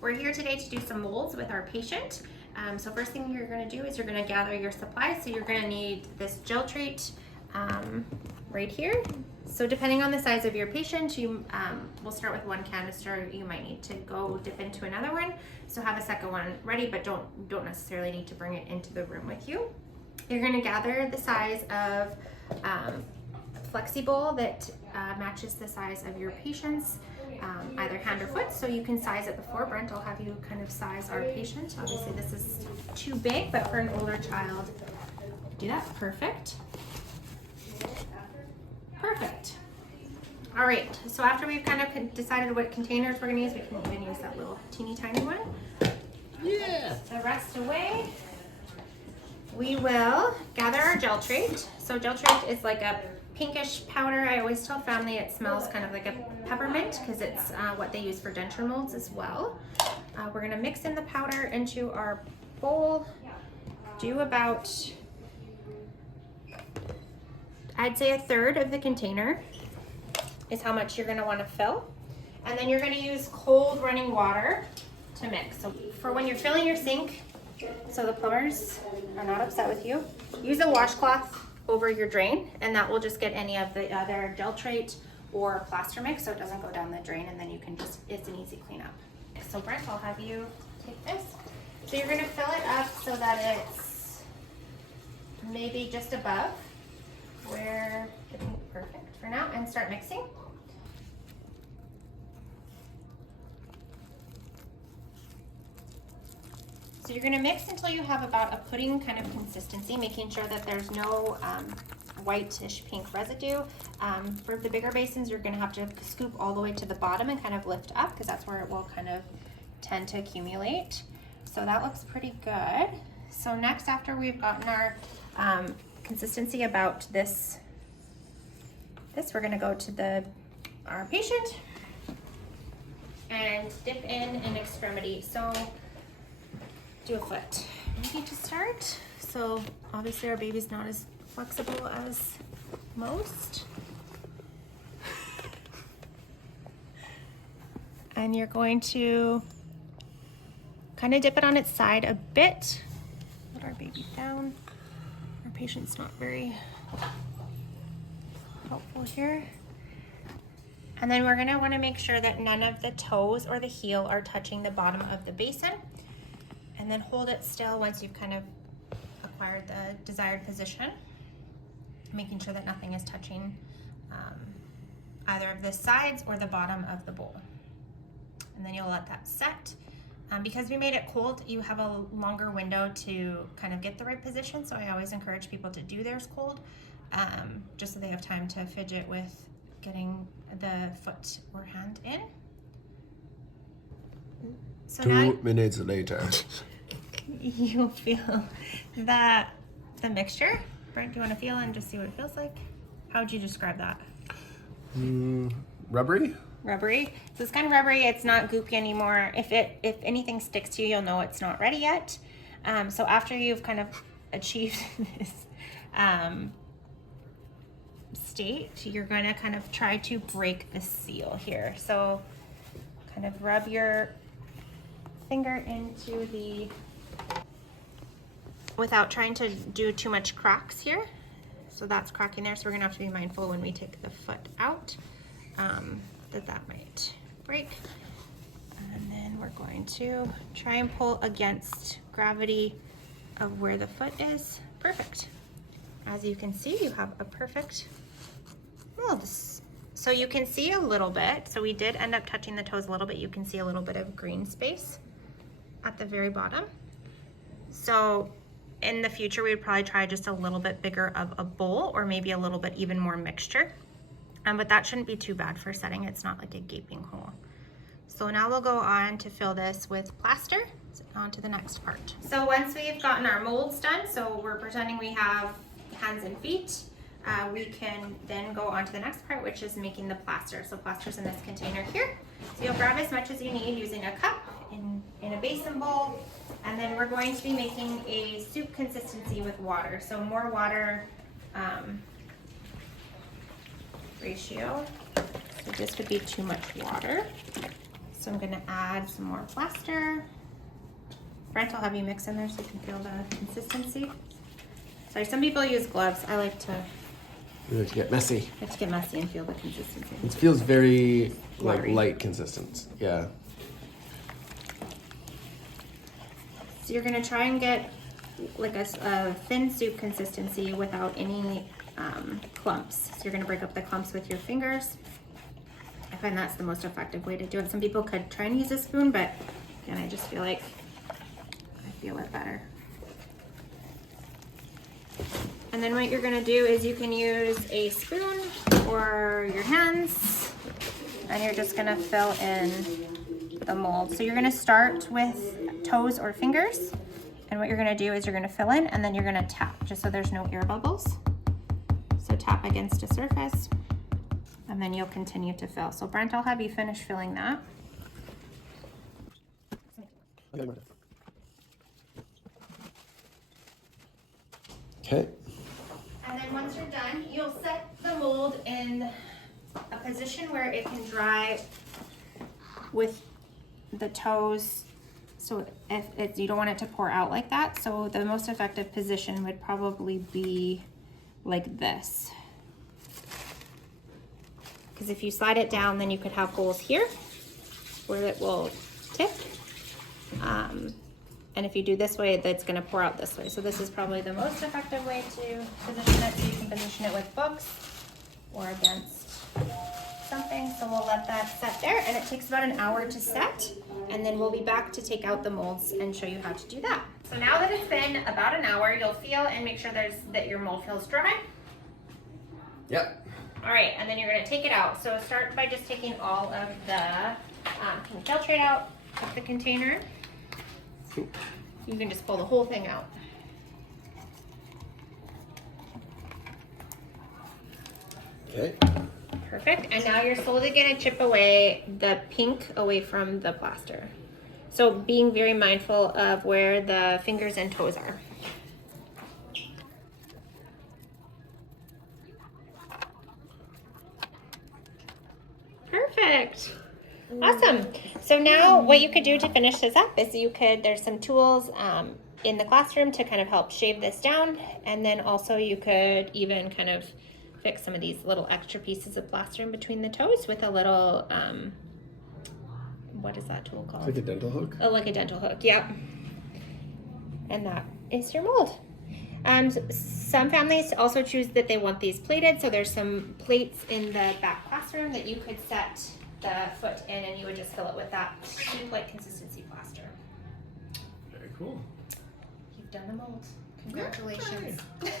We're here today to do some molds with our patient. So first thing you're going to do is you're going to gather your supplies. So you're going to need this gel trait right here. So depending on the size of your patient, you will start with one canister. You might need to go dip into another one. So have a second one ready, but don't necessarily need to bring it into the room with you. You're going to gather the size of flexi bowl that matches the size of your patient's either hand or foot, so you can size it before. Brent, I'll have you kind of size our patient. Obviously this is too big, but for an older child, do that. Perfect. Perfect. All right, so after we've kind of decided what containers we're gonna use, we can even use that little teeny tiny one. Yeah. The rest away. We will gather our gel trait. So gel trait is like a pinkish powder. I always tell family it smells kind of like a peppermint because it's what they use for denture molds as well. We're gonna mix in the powder into our bowl. Do about, I'd say, 1/3 of the container is how much you're gonna wanna fill. And then you're gonna use cold running water to mix. So for when you're filling your sink, so the plumbers are not upset with you, use a washcloth over your drain, and that will just get any of the other gel trait or plaster mix so it doesn't go down the drain, and then you can just, it's an easy cleanup. So Brent, I'll have you take this. So you're gonna fill it up so that it's maybe just above where it's perfect for now, and start mixing. So you're gonna mix until you have about a pudding kind of consistency, making sure that there's no whitish pink residue. For the bigger basins, you're gonna have to scoop all the way to the bottom and kind of lift up, because that's where it will kind of tend to accumulate. So that looks pretty good. So next, after we've gotten our consistency about this, we're gonna go to our patient and dip in an extremity. So do a foot maybe to start. So obviously our baby's not as flexible as most. And you're going to kind of dip it on its side a bit. Put our baby down. Our patient's not very helpful here. And then we're gonna wanna make sure that none of the toes or the heel are touching the bottom of the basin. And then hold it still once you've kind of acquired the desired position, making sure that nothing is touching either of the sides or the bottom of the bowl. And then you'll let that set. Because we made it cold, you have a longer window to kind of get the right position, so I always encourage people to do theirs cold, just so they have time to fidget with getting the foot or hand in. So 2 minutes later. You'll feel the mixture. Brent, do you want to feel and just see what it feels like? How would you describe that? Rubbery? Rubbery. So it's kind of rubbery. It's not goopy anymore. If anything sticks to you, you'll know it's not ready yet. So after you've kind of achieved this state, you're going to kind of try to break the seal here. So kind of rub your finger into the, without trying to do too much cracks here. So that's cracking there, so we're gonna have to be mindful when we take the foot out that might break. And then we're going to try and pull against gravity of where the foot is. Perfect. As you can see, you have a perfect mold. So you can see a little bit, so we did end up touching the toes a little bit. You can see a little bit of green space at the very bottom. So in the future, we would probably try just a little bit bigger of a bowl, or maybe a little bit even more mixture. But that shouldn't be too bad for setting. It's not like a gaping hole. So now we'll go on to fill this with plaster. So on to the next part. So once we've gotten our molds done, so we're pretending we have hands and feet, we can then go on to the next part, which is making the plaster. So plaster's in this container here. So you'll grab as much as you need using a cup in a basin bowl, and then we're going to be making a soup consistency with water. So more water ratio. So this would be too much water. So I'm gonna add some more plaster. Brent, I'll have you mix in there so you can feel the consistency. Sorry, some people use gloves. I like to You like to get messy. get messy and feel the consistency. It feels very like Watery. light consistent. Yeah. So you're gonna try and get like a thin soup consistency without any clumps. So you're gonna break up the clumps with your fingers. I find that's the most effective way to do it. Some people could try and use a spoon, but again, I just feel like I feel it better. And then what you're gonna do is you can use a spoon or your hands, and you're just gonna fill in the mold. So you're gonna start with toes or fingers, and what you're gonna do is you're gonna fill in and then you're gonna tap, just so there's no air bubbles. So tap against a surface, and then you'll continue to fill. So Brent, I'll have you finish filling that. Okay. And then once you're done, you'll set the mold in a position where it can dry with the toes. So if you don't want it to pour out like that, so the most effective position would probably be like this. Because if you slide it down, then you could have holes here where it will tip. And if you do this way, that's gonna pour out this way. So this is probably the most effective way to position it. So you can position it with books or against something. So we'll let that set there, and it takes about an hour to set. And then we'll be back to take out the molds and show you how to do that. So now that it's been about an hour, you'll feel and make sure that your mold feels dry. Yep. All right, and then you're gonna take it out. So start by just taking all of the pink filtrate out of the container. You can just pull the whole thing out. Okay. Perfect, and now you're slowly gonna chip away the pink away from the plaster. So being very mindful of where the fingers and toes are. Perfect. Awesome. So now what you could do to finish this up is there's some tools in the classroom to kind of help shave this down. And then also you could even kind of fix some of these little extra pieces of plaster in between the toes with a little, what is that tool called? Like a dental hook? Oh, like a dental hook, yep. And that is your mold. Some families also choose that they want these plated, so there's some plates in the back classroom that you could set the foot in, and you would just fill it with that soup-like consistency plaster. Very cool. You've done the mold. Congratulations. Yay.